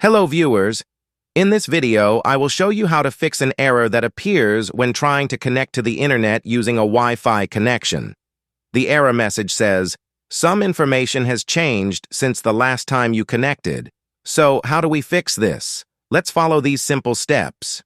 Hello viewers, in this video I will show you how to fix an error that appears when trying to connect to the internet using a Wi-Fi connection. The error message says, "Some information has changed since the last time you connected." So how do we fix this? Let's follow these simple steps.